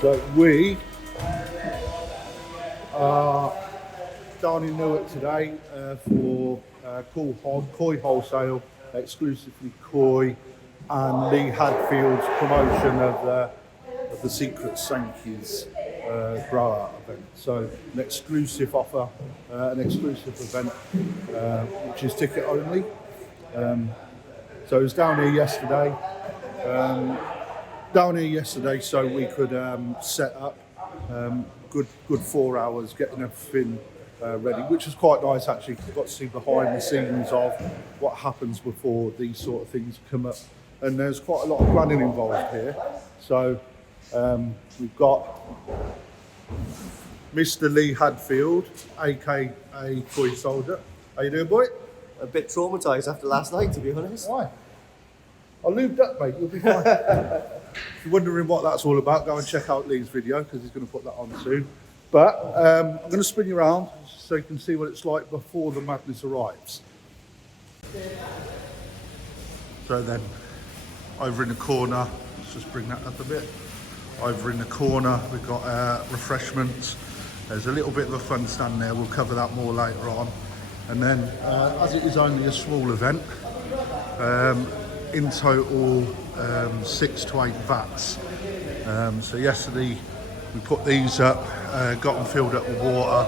So we are down in Newark today for Koi Wholesale, exclusively Koi, and Lee Hadfield's promotion of the Secret Sanke's Grow Out Event. So an exclusive offer, an exclusive event, which is ticket only. So I was down here yesterday. So we could set up good 4 hours getting everything ready, which was quite nice actually. Got to see behind the scenes of what happens before these sort of things come up, and there's quite a lot of planning involved here. So we've got Mr. Lee Hadfield, aka Koi Soldier. How you doing, boy? A bit traumatised after last night, to be honest. Why? I lubed up, mate. You'll be fine. If you're wondering what that's all about, go and check out Lee's video because he's going to put that on soon. But I'm going to spin you around so you can see what it's like before the madness arrives. So then, over in the corner, let's just bring that up a bit. Over in the corner, we've got refreshments. There's a little bit of a fun stand there. We'll cover that more later on. And then, as it is only a small event, in total 6 to 8 vats. So yesterday we put these up, got them filled up with water,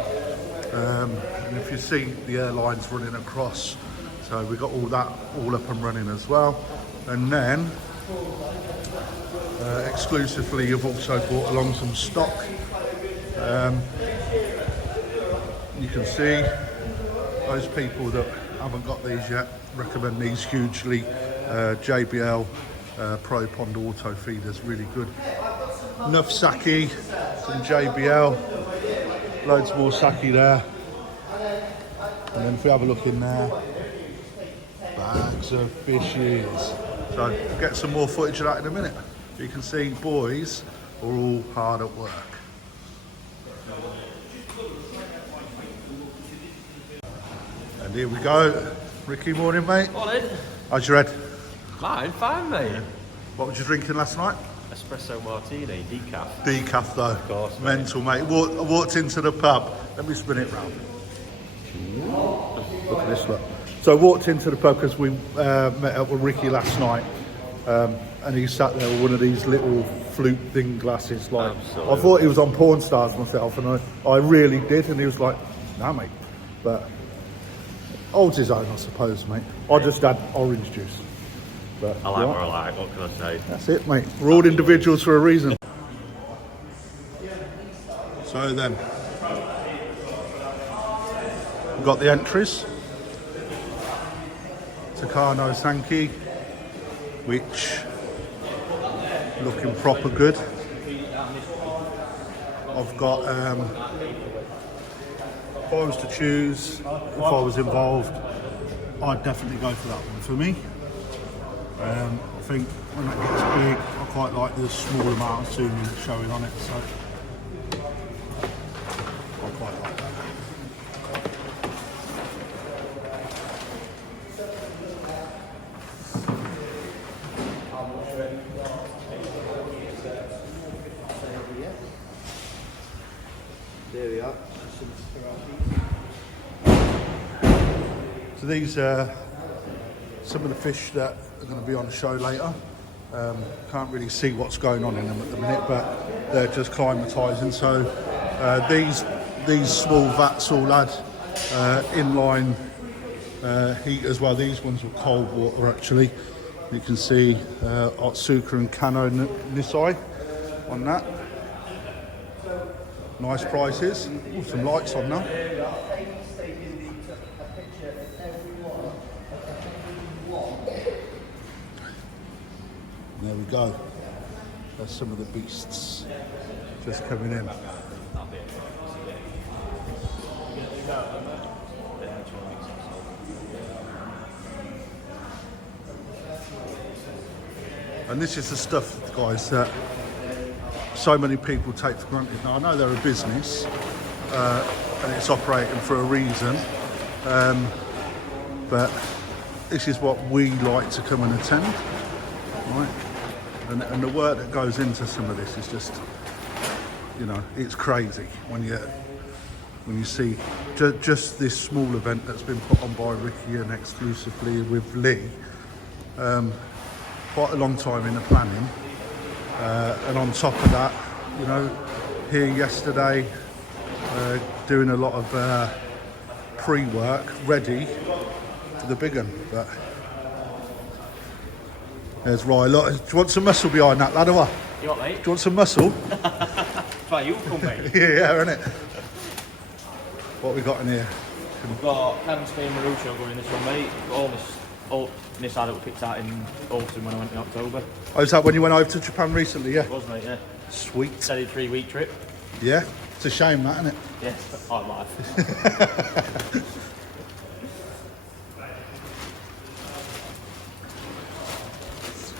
and if you see the airlines running across, so we got all that all up and running as well. And then exclusively you've also brought along some stock. You can see those people that haven't got these yet, recommend these hugely. JBL Pro Pond Auto Feeders, really good. Enough Sagi, some JBL, loads more Sagi there. And then if we have a look in there, bags of fishes. So we'll get some more footage of that in a minute. You can see boys are all hard at work. And here we go. Ricky, morning, mate. Morning. How's your head? Mine, fine, mate. Yeah. What were you drinking last night? Espresso martini, decaf. Decaf though. Of course, mental, mate. I walked into the pub. Let me spin it round. Look at this, look. So I walked into the pub because we met up with Ricky last night, and he sat there with one of these little flute thing glasses. Like, absolutely. I thought he was on Porn Stars myself, and I really did. And he was like, "Nah, mate," but holds his own, I suppose, mate. I just had orange juice. But I like what I like, what can I say? That's it, mate. We're all individuals for a reason. So then, we've got the entries. Takano Sanke, which looking proper good. I've got, if I was to choose, if I was involved, I'd definitely go for that one for me. I think when it gets big, I quite like the small amount of zooming showing on it, so I quite like that. There we are. So these are some of the fish that are going to be on the show later. Can't really see what's going on in them at the minute, but they're just climatising. So these small vats all had inline heat as well. These ones were cold water actually. You can see Otsuka and Kano Nisai on that. Nice prices. Ooh, some lights on now. There we go. There's some of the beasts just coming in. And this is the stuff, guys, that so many people take for granted. Now, I know they're a business and it's operating for a reason, but this is what we like to come and attend, right? And the work that goes into some of this is just you know, it's crazy when you see just this small event that's been put on by Ricky and exclusively with Lee. Quite a long time in the planning, and on top of that, you know, here yesterday doing a lot of pre-work ready for the big one. But there's Ryan. Look, do you want some muscle behind that, lad, or what? You what, mate? Do you want some muscle? That's why you come, mate. Yeah, innit? What we got in here? We've got Kanske and Marucho going this one, mate. All this side that we picked out in autumn when I went in October. Oh, is that when you went over to Japan recently? Yeah. It was, mate, yeah. Sweet. Steady 3-week trip. Yeah. It's a shame, that, isn't it? Yeah, hard life.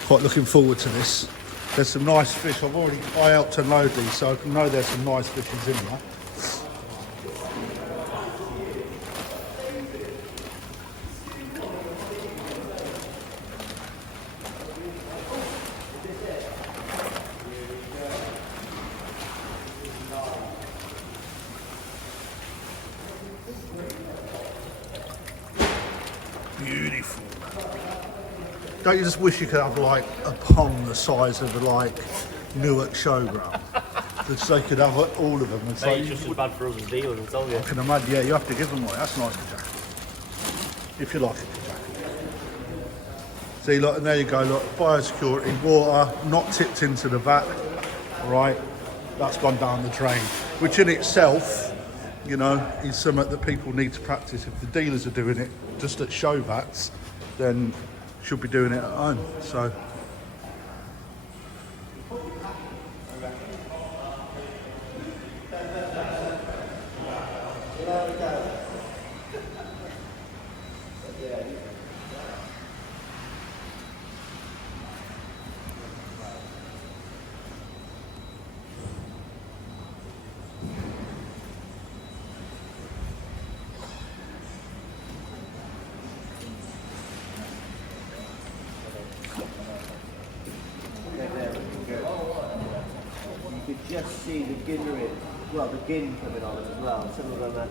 Quite looking forward to this. There's some nice fish. I helped unload these, so I know there's some nice fishes in there. Beautiful. Don't you just wish you could have like a pond the size of like Newark showground? So they could have all of them. It's Mate, like, it's just as bad for us as dealers, I tell you. I can imagine, yeah, you have to give them one. That's nice for Jack. If you like it, Jack. See, look, and there you go, look, biosecurity, water, not tipped into the vat, right? That's gone down the drain, which in itself, you know, is something that people need to practice. If the dealers are doing it just at show vats, then should be doing it at home. So You could just see the ginnery, well, the gin coming on as well. Some of them are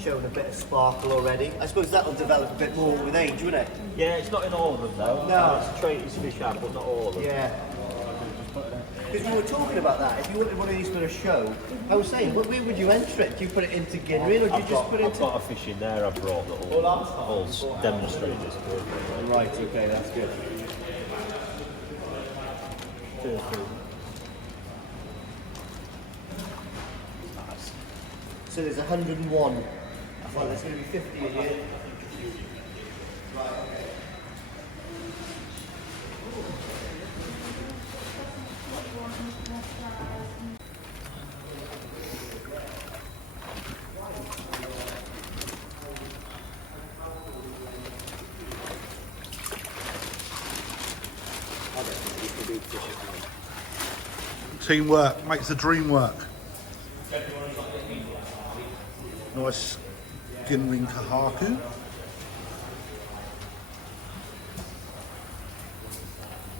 showing a bit of sparkle already. I suppose that'll develop a bit more with age, won't it? Yeah, it's not in all of them though. No. It's traits fish have, but not all of them. Yeah. Because we were talking about that. If you wanted one of these for a show, I was saying, where would you enter it? Do you put it into ginnery or do you just put it I've into... got a fish in there I brought that will demonstrate this. Right, okay, that's good. So there's 101. I thought there's going to be 50 in here. Right, okay. teamwork makes the dream work. Nice Ginring Kahaku.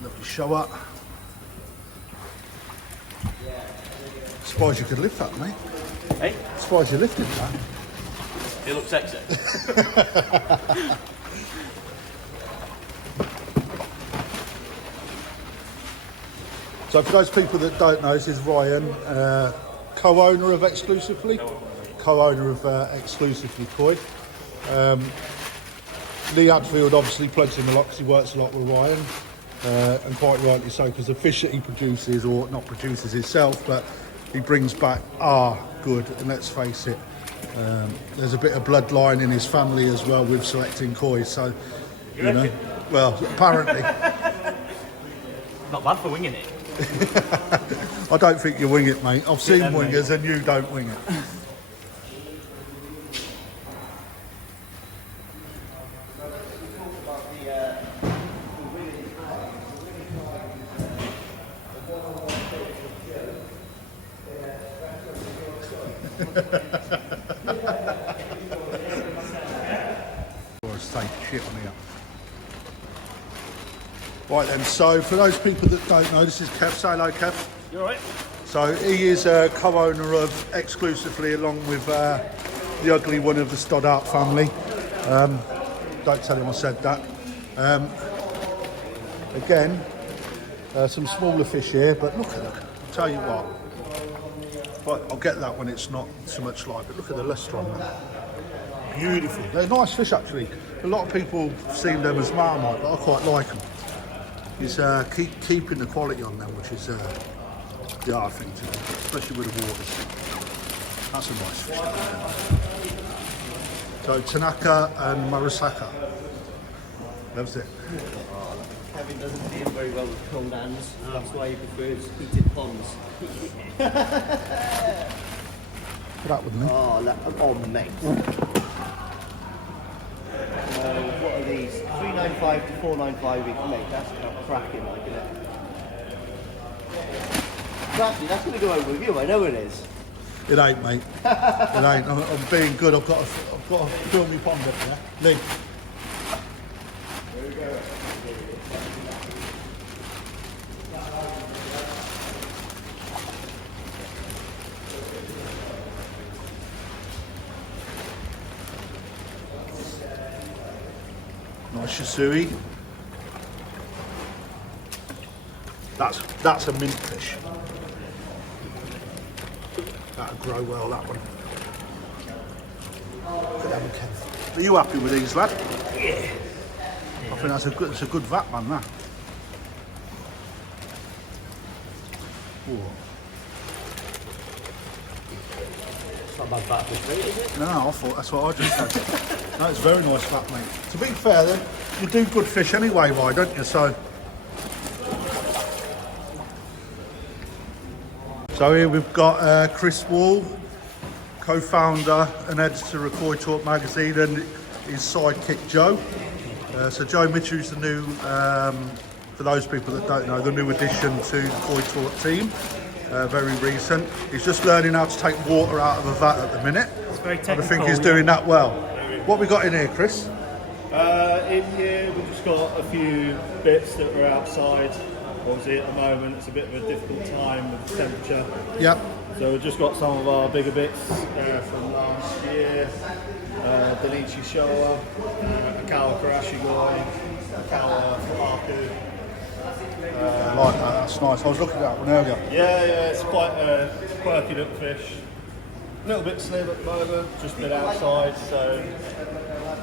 Lovely show up. Surprised you could lift that, mate. Hey, Surprised you lifted that. it looks sexy. So for those people that don't know, this is Ryan, co-owner of Exclusively. Co-owner of Exclusively Koi. Lee Hadfield obviously plugs him a lot because he works a lot with Ryan. And quite rightly so, because the fish that he produces, or not produces himself, but he brings back are good. And let's face it, there's a bit of bloodline in his family as well with selecting koi. So, you know, well, apparently. Not bad for winging it. I don't think you wing it, mate. I've seen wingers and you don't wing it. Or say shit on here. Right then, so for those people that don't know, this is Kev. Say hello, Kev. You alright? So he is a co-owner of exclusively, along with the ugly one of the Stoddart family. Don't tell him I said that. Again, some smaller fish here, but look, I'll tell you what. But I'll get that when it's not so much like, but look at the luster on them. Beautiful. They're nice fish actually. A lot of people have seen them as marmite, but I quite like them. He's keeping the quality on them, which is the hard thing to do, especially with the waters. That's a nice fish. So Tanaka and Murasaka. Loves it. Kevin doesn't deal very well with cold hands. That's why he prefers heated ponds. Put that with me. Oh, mate. What are these? 395 to 495 each, mate. That's not cracking, like, isn't it? Cracking, that's going to go over with you, I know it is. It ain't, mate. It ain't. I'm being good. I've got to fill my pond up there. Lee. There we go. Nice Shisui. That's a mint fish. That'll grow well, that one. Look at that one, Kev. Are you happy with these, lad? Yeah. I think that's a good vat, man, that. Whoa. It's not bad back with me, is it? No, I thought that's what I just said. No, it's very nice fat, mate. To be fair, then, you do good fish anyway, why don't you? So here we've got Chris Wall, co-founder and editor of Koi Talk magazine, and his sidekick Joe. So Joe Mitchell's the new, for those people that don't know, the new addition to the Koi Talk team. Very recent. He's just learning how to take water out of a vat at the minute. It's very And technical. I think he's doing that well. What we got in here, Chris? In here we've just got a few bits that are outside. Obviously at the moment it's a bit of a difficult time with the temperature. Yep. So we've just got some of our bigger bits from last year. Danichi Showa, Akawa Karashigoi, Akawa Haku. I like that, that's nice. I was looking at that one earlier. Yeah, it's quite a quirky little fish. A little bit slim at the moment, just been outside, so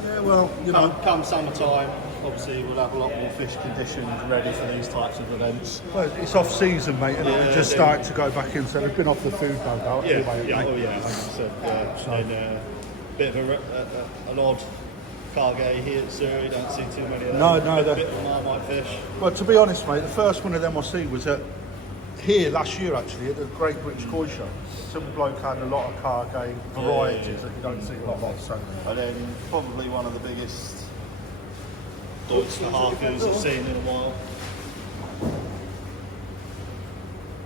Yeah, well, you know. come summertime, obviously we'll have a lot more fish conditions ready for these types of events. Well, it's off season, mate, and Yeah, it's just they- starting to go back in, so they've been off the food no doubt. Yeah, anyway, yeah, mate. oh yeah. So, and a bit of an odd cargay here at Surrey, don't see too many of them. No, a they're- bit of a marmite fish. Well, to be honest, mate, the first one of them I see was here last year, actually, at the Great British Koi Show. Some bloke had a lot of cargay varieties that you don't see a lot of, so. And then probably one of the biggest Deutsche Hakus I've seen in a while.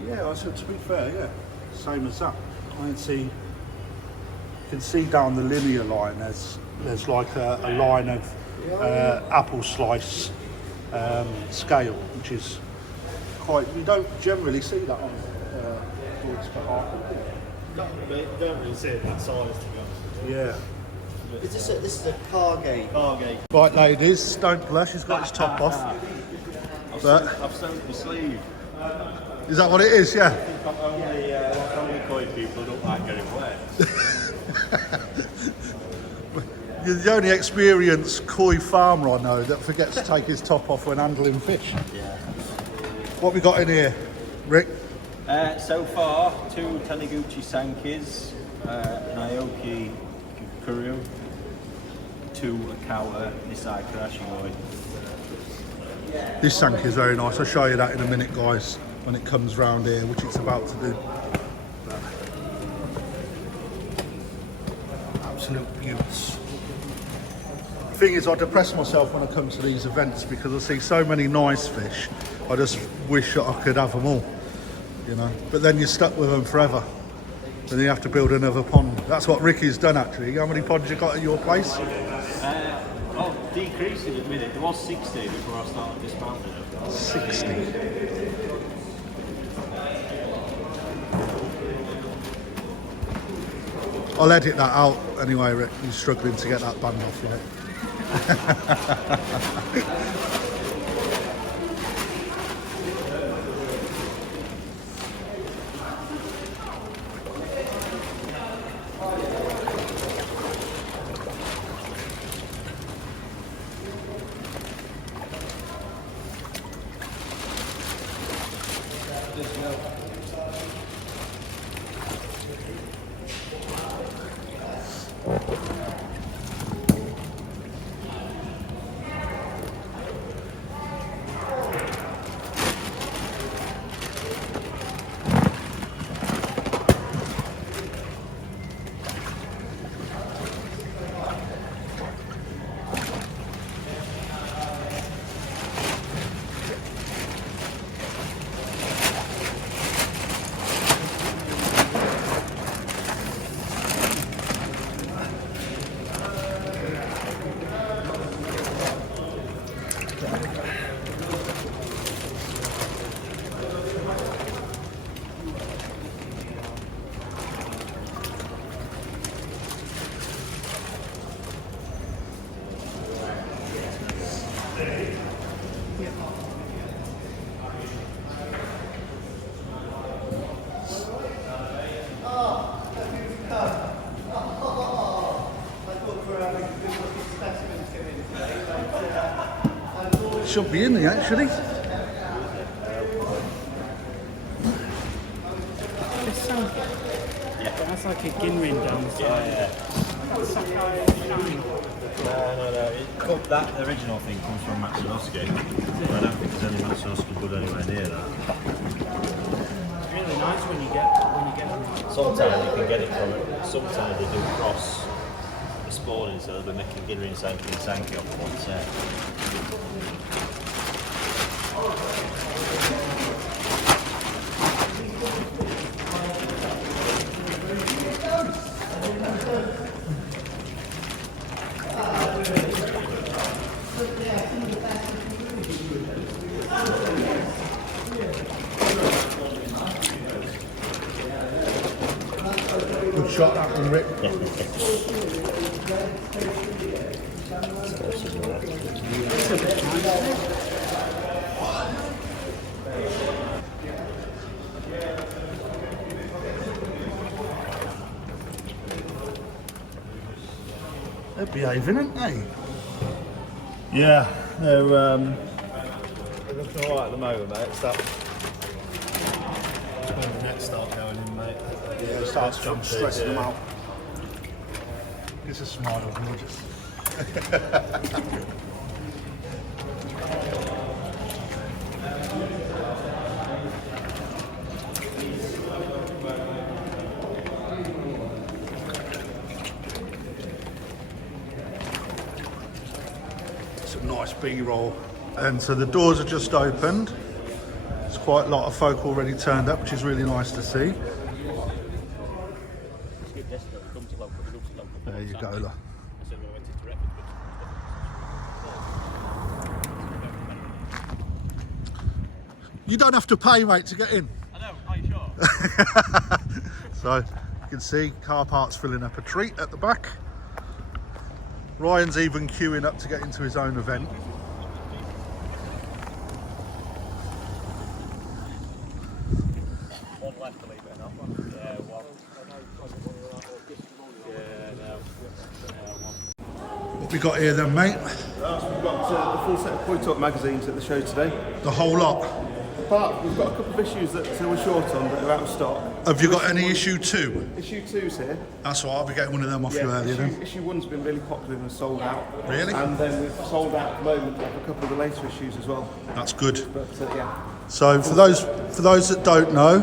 Yeah, I said, to be fair, yeah, same as that. I can see, you can see down the linear line, there's like a line of apple slice scale, which is quite, you don't generally see that on Deutsche Haku. Don't really see it that size, to be honest with you. Yeah. This is a cargay. Cargay. Right, ladies, don't blush, he's got his top off. But I've soaked the sleeve. is that what it is? Yeah. Only koi people don't like getting wet. You're the only experienced koi farmer I know that forgets to take his top off when handling fish. Yeah. What we got in here, Rick? So far, 2 Taniguchi Sankes, Naoki Kuryu, 2 Akawa Nisai Karashigoi. This Sanke is very nice. I'll show you that in a minute, guys, when it comes round here, which it's about to do. Absolute beauts. The thing is, I depress myself when I come to these events because I see so many nice fish. I just wish that I could have them all, you know. But then you're stuck with them forever. Then you have to build another pond. That's what Ricky's done, actually. How many ponds you got at your place? Decreasing at the minute. There was 60 before I started dismounting. 60. I'll edit that out anyway, Rick. You're struggling to get that band off, you know. Should be in there actually. It's Sanke. Yeah. But that's like a gin ring down the side. No. That original thing comes from Matsunosuke. I don't think there's any Matsunosuke good anywhere near that. It's really nice when you get them. Sometimes you can get it from it. Sometimes they do cross the spawning, so they'll be making Ginri and Sanke off one set. Good shot that one, Rick. They're behaving, aren't they? Yeah, they're looking alright at the moment, mate. It's that when the nets start going in, mate. Yeah, it starts stressing them out. It's a smile, gorgeous. Some nice B-roll. And so the doors are just opened. There's quite a lot of folk already turned up, which is really nice to see. There you go, look. You don't have to pay, mate, to get in. I know, are you sure? So you can see car parks filling up a treat at the back. Ryan's even queuing up to get into his own event. One left, believe it or not. Yeah, one. What we got here then, mate? We've got the full set of Koi Talk magazines at the show today. The whole lot. But we've got a couple of issues that we're short on that are out of stock. Have you got any issue 2? Issue 2's here. That's all right, I'll be getting one of them off you earlier then. Issue 1's been really popular and sold out. Really? And then we've sold out at the moment of a couple of the later issues as well. That's good. But yeah. So for those that don't know,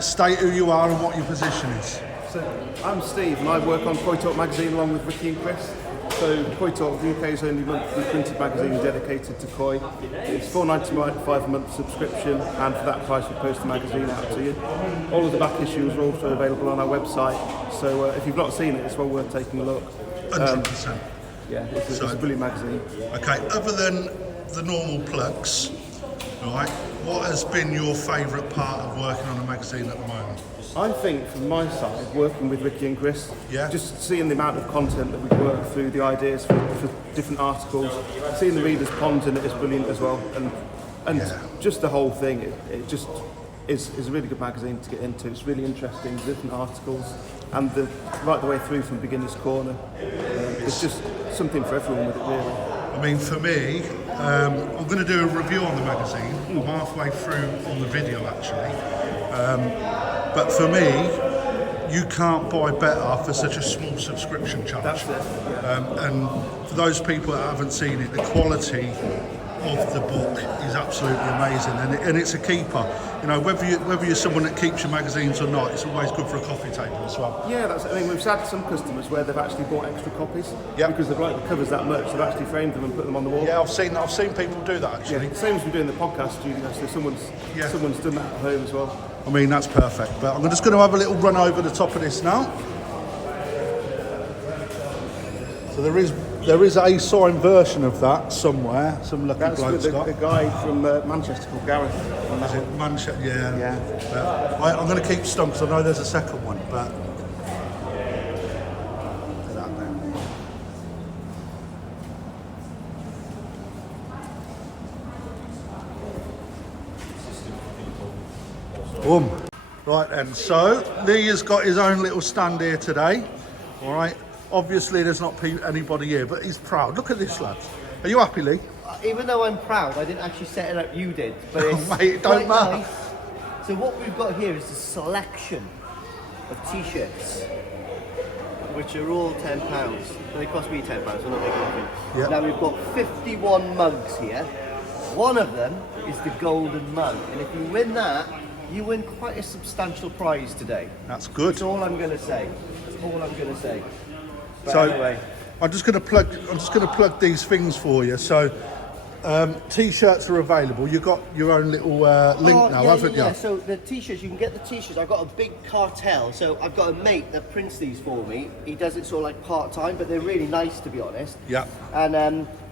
state who you are and what your position is. So I'm Steve and I work on Koi Talk magazine along with Ricky and Chris. So Koi Talk, the UK's only monthly printed magazine dedicated to koi. It's £4.95 a month subscription, and for that price we post the magazine out to you. All of the back issues are also available on our website, so if you've not seen it, it's well worth taking a look. 100%. Yeah, it's a brilliant magazine. Okay, other than the normal plugs, right? What has been your favourite part of working on a magazine at the moment? I think from my side, working with Ricky and Chris, Yeah. just seeing the amount of content that we've worked through, the ideas for different articles, seeing the readers pond in it is brilliant as well, and just the whole thing, it just is a really good magazine to get into. It's really interesting, different articles, and right the way through from Beginner's Corner. It's just something for everyone with it, really. I mean, for me, I'm going to do a review on the magazine. I'm halfway through on the video, actually. But for me, you can't buy better for such a small subscription charge. That's it. Yeah. And for those people that haven't seen it, the quality of the book is absolutely amazing, and it's a keeper. You know, whether you're someone that keeps your magazines or not, it's always good for a coffee table as well. Yeah, I mean, we've had some customers where they've actually bought extra copies because they've liked the covers that much. They've actually framed them and put them on the wall. Yeah, I've seen people do that actually. Yeah, same as we do in the podcast studio. So someone's done that at home as well. I mean, that's perfect. But I'm just going to have a little run over the top of this now. So there is a signed version of that somewhere. Some lucky bloke's got. That's a guy from Manchester called Gareth. Is it Manchester? Yeah. Yeah. But I'm going to keep stum because I know there's a second one. But boom. Right then, so Lee has got his own little stand here today. All right. Obviously, there's not anybody here, but he's proud. Look at this, lads. Are you happy, Lee? Even though I'm proud, I didn't actually set it up, you did. But it's Mate, it don't quite matter. nice. So what we've got here is a selection of t-shirts, which are all £10. They cost me £10, so I'm not making anything. Yeah. Now we've got 51 mugs here. One of them is the golden mug, and if you win that, you win quite a substantial prize today. That's good. That's all I'm going to say. That's all I'm going to say. But So anyway. I'm just going to plug these things for you. So t-shirts are available. You've got your own little link now, haven't you? So the t-shirts, you can get the t-shirts. I've got a big cartel. So I've got a mate that prints these for me. He does it sort of like part-time, but they're really nice, to be honest. Yeah. And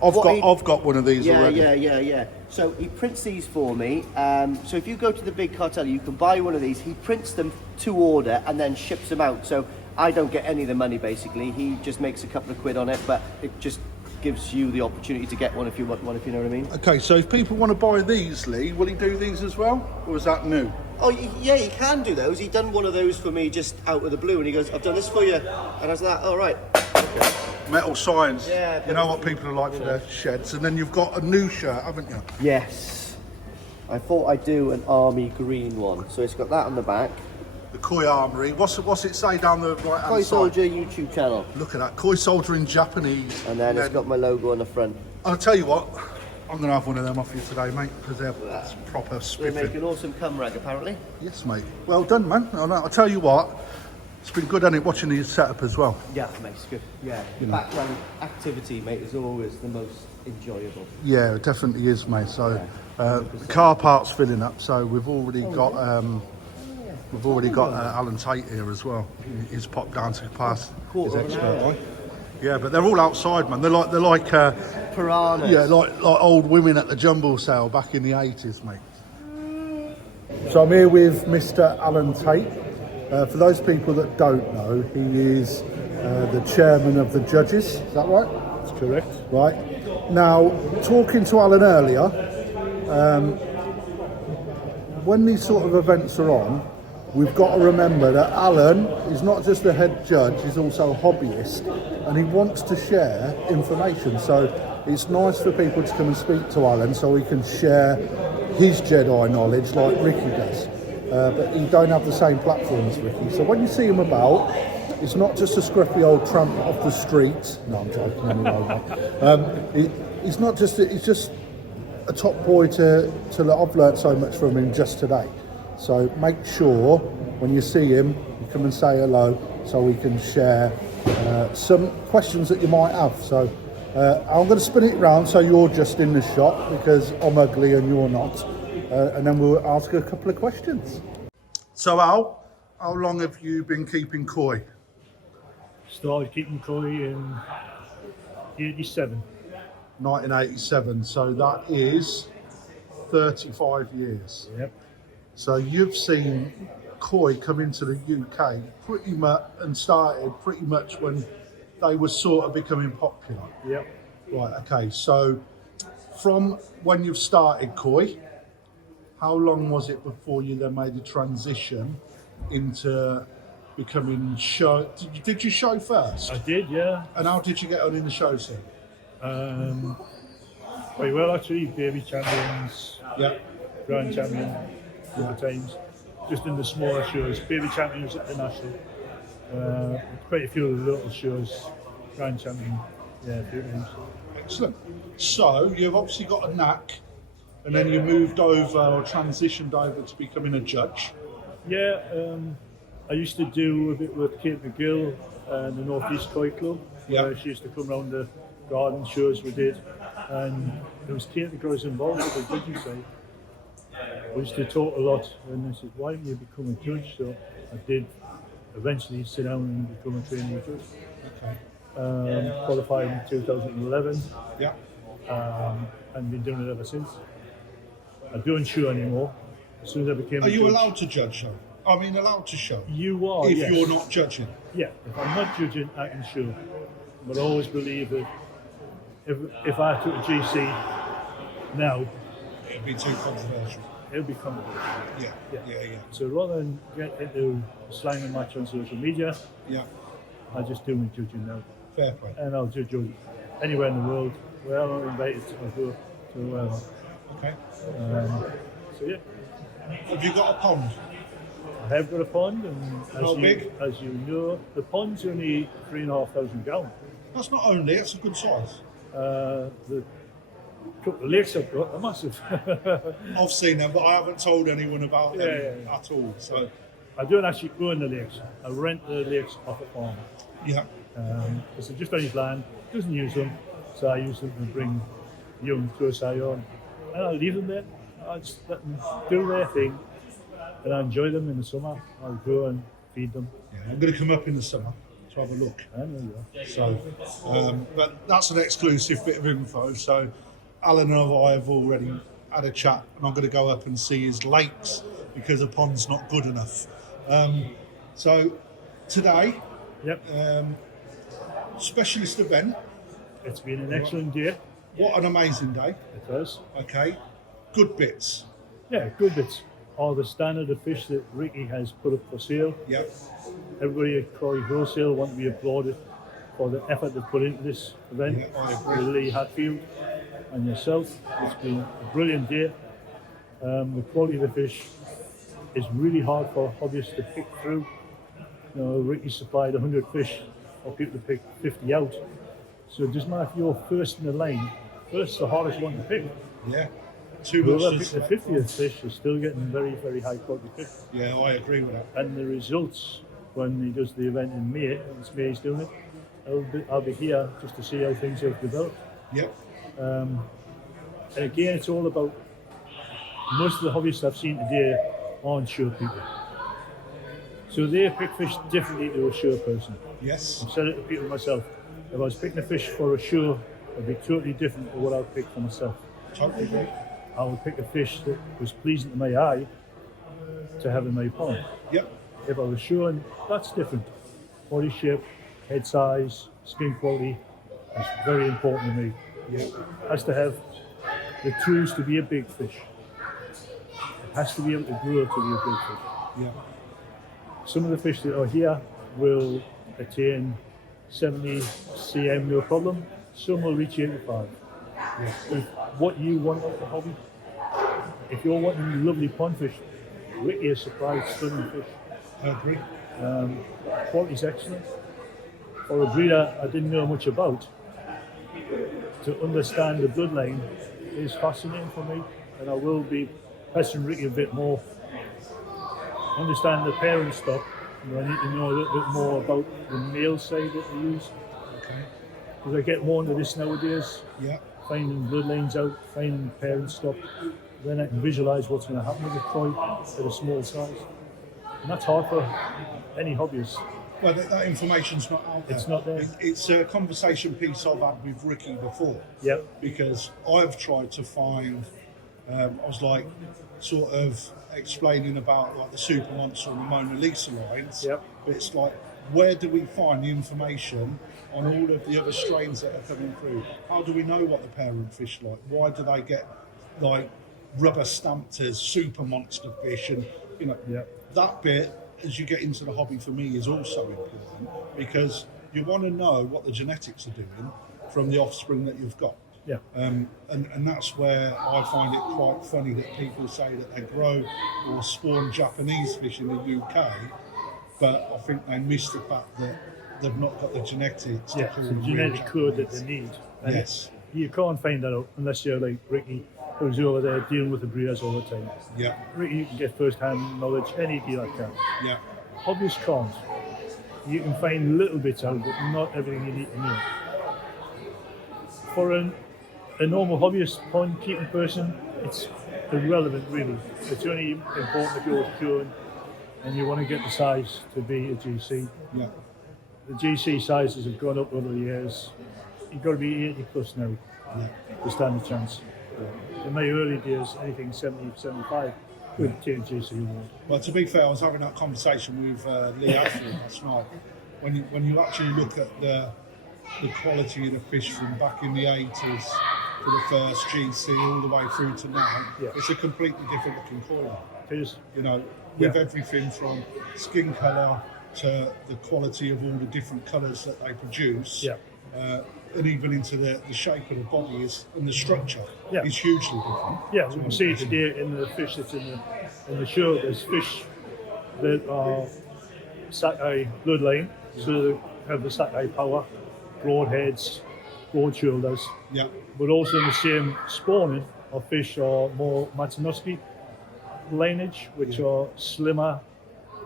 I've got one of these already. Yeah. So he prints these for me. So if you go to the big cartel, you can buy one of these. He prints them to order and then ships them out. So I don't get any of the money, basically. He just makes a couple of quid on it, but it just gives you the opportunity to get one if you want one, if you know what I mean. Okay, so if people want to buy these, Lee, will he do these as well, or is that new? Oh, yeah, he can do those. He done one of those for me just out of the blue, and he goes, I've done this for you. And I was like, all right. Okay. Metal signs. Yeah. You know what people are like for their sheds. And then you've got a new shirt, haven't you? Yes. I thought I'd do an army green one. So it's got that on the back. The Koi Armory. What's it say down the right hand Koi side? Soldier YouTube channel. Look at that. Koi Soldier in Japanese. And then it's got my logo on the front. I'll tell you what, I'm going to have one of them off you today, mate, because they're proper They spiffy. make an awesome cum rag, apparently. Yes, mate. Well done, man. I'll tell you what, it's been good, hasn't it, watching these setup as well. Yeah, mate, it's good. Yeah, the background activity, mate, is always the most enjoyable. Yeah, it definitely is, mate. So the car park's filling up, so we've already got Allan Tait here as well. He's popped down to pass his expert. Yeah, but they're all outside, man. They're like Piranhas. yeah, like old women at the jumble sale back in the 80s, mate. So I'm here with Mr. Allan Tait. For those people that don't know, he is the chairman of the judges. Is that right? That's correct. Right. Now, talking to Allan earlier, when these sort of events are on, we've got to remember that Allan is not just the head judge, he's also a hobbyist, and he wants to share information. So it's nice for people to come and speak to Allan so he can share his Jedi knowledge like Ricky does. But he don't have the same platform as Ricky. So when you see him about, it's not just a scruffy old tramp off the street. No, I'm joking anyway, mate. He's just a top boy to I've learnt so much from him just today. So make sure when you see him, you come and say hello so we can share some questions that you might have. So I'm going to spin it round so you're just in the shot because I'm ugly and you're not. And then we'll ask a couple of questions. So Al, how long have you been keeping koi? Started keeping koi in 87. 1987, so that is 35 years. Yep. So you've seen koi come into the UK pretty much and started pretty much when they were sort of becoming popular. Yep. Right, okay. So from when you've started koi, how long was it before you then made the transition into becoming show? Did you show first? I did, yeah. And how did you get on in the show scene? Very well, actually. Baby champions, Yeah. grand champion, a couple of times. Just in the smaller shows. Baby champions at the national. Quite a few of the little shows. Grand champion, yeah, a few times. Excellent. So you've obviously got a knack, and then you moved over or transitioned over to becoming a judge. Yeah, I used to do a bit with Kate McGill and the North East Koi Club, where Yeah. she used to come around the garden shows we did, and it was Kate that got us involved with the judging side. We used to talk a lot, and I said, why don't you become a judge? So I did eventually sit down and become a trainee judge. Okay. Qualified in 2011, Yeah. and been doing it ever since. I don't show anymore. As soon as I became Are a you judge, allowed to judge though? I mean, allowed to show you are, if yes. you're not judging. Yeah, if I'm not judging, I can show. But I always believe that if I took a GC now, It'd be too controversial. it'll be controversial. Yeah. Yeah. Yeah. Yeah. So rather than get into a slang match on social media, Yeah. I just do my judging now. Fair play. And I'll judge anywhere in the world. Where I'm invited to go to wherever. Okay. So yeah, Have you got a pond? I have got a pond, and How big? as you know, the pond's only 3,500 gallons. That's not only. That's a good size. The couple of lakes I've got are massive. I've seen them, but I haven't told anyone about them Yeah. at all. So I don't actually own the lakes. I rent the lakes off a farm. yeah. Because they're just on his land, doesn't use them, so I use them to bring young tourist-eye on. And I leave them there. I just let them do their thing, and I enjoy them in the summer. I'll go and feed them. Yeah. I'm going to come up in the summer to have a look. And there you are. So, but that's an exclusive bit of info. So, Alan and I have already had a chat, and I'm going to go up and see his lakes because the pond's not good enough. So, today, Yep, specialist event. it's been an excellent day. What an amazing day. It has. Okay, good bits. Yeah, good bits. All the standard of fish that Ricky has put up for sale. Yep. Everybody at Wholesale want to be applauded for the effort they put into this event. Yeah, I agree. Lee Hatfield and yourself. It's been a brilliant day. The quality of the fish is really hard for hobbyists to pick through. You know, Ricky supplied 100 fish for people to pick 50 out. So it doesn't matter if you're first in the line, first's the hardest one to pick. Yeah. Too Whoever much. picked the 50th fish is still getting very, very high quality fish. Yeah, I agree with that. And the results when he does the event in May, and it's May he's doing it, I'll be here just to see how things have developed. Yep. And again, it's all about, most of the hobbyists I've seen today aren't show people. So they pick fish differently to a show person. Yes. I've said it to people myself. If I was picking a fish for a show, it'd be totally different to what I'd pick for myself. Totally agree. I would pick a fish that was pleasing to my eye to have in my pond. Yep. If I was showing, that's different. Body shape, head size, skin quality is very important to me. It has to have the tools to be a big fish. It has to be able to grow to be a big fish. Yeah. Some of the fish that are here will attain 70 cm no problem. Some will reach 85. With what you want out of the hobby. If you're wanting lovely pond fish, Ricky has supplied stunning fish. I agree. Quality's excellent. For a breeder I didn't know much about, to understand the bloodline is fascinating for me, and I will be pestering Ricky a bit more. Understand the parent stock, and I need to know a little bit more about the male side that they use. Okay. Because I get more into this nowadays, Yeah. finding bloodlines out, finding parent stock, then I can visualise what's going to happen with the koi at a small size. And that's hard for any hobbyist. Well, that information's not out there. It's not there. It's a conversation piece I've had with Ricky before. Yep. Because I've tried to find I was like sort of explaining about like the Super Monster and the Mona Lisa lines. Yep. But it's like, where do we find the information on all of the other strains that are coming through? How do we know what the parent fish like? Why do they get like rubber stamped as Super Monster fish? And you know, that bit, as you get into the hobby, for me is also important, because you want to know what the genetics are doing from the offspring that you've got. Yeah. And that's where I find it quite funny that people say that they grow or spawn Japanese fish in the UK, but I think they miss the fact that they've not got the genetics. Yeah, to it's call a them genetic real code that they Japanese. need. And Yes. you can't find that out unless you're like Ricky, who's over there dealing with the breeders all the time. Yeah. Ricky, you can get first-hand knowledge, any dealer can. Yeah. Hobbyists can't. You can find little bits out, but not everything you need to know. For a normal hobbyist pond keeping person, it's irrelevant really. It's only important if you're curing and you want to get the size to be a GC. Yeah. The GC sizes have gone up over the years. You've got to be 80 plus now to stand a chance. In my early days, anything 70, 75 would take a GC award. Well, to be fair, I was having that conversation with Lee Ashford last night. When you actually look at the quality of the fish from back in the 80s to the first GC all the way through to now, it's a completely different looking koi. It is. You know, with everything from skin colour to the quality of all the different colours that they produce, and even into the shape of the body and the structure is hugely different. Yeah, we can see today in the fish that's in the show, there's fish that are Sagi bloodline, so they have the Sagi power, broad heads, broad shoulders. Yeah. But also in the same spawning of fish are more Matsunosuke lineage, which are slimmer,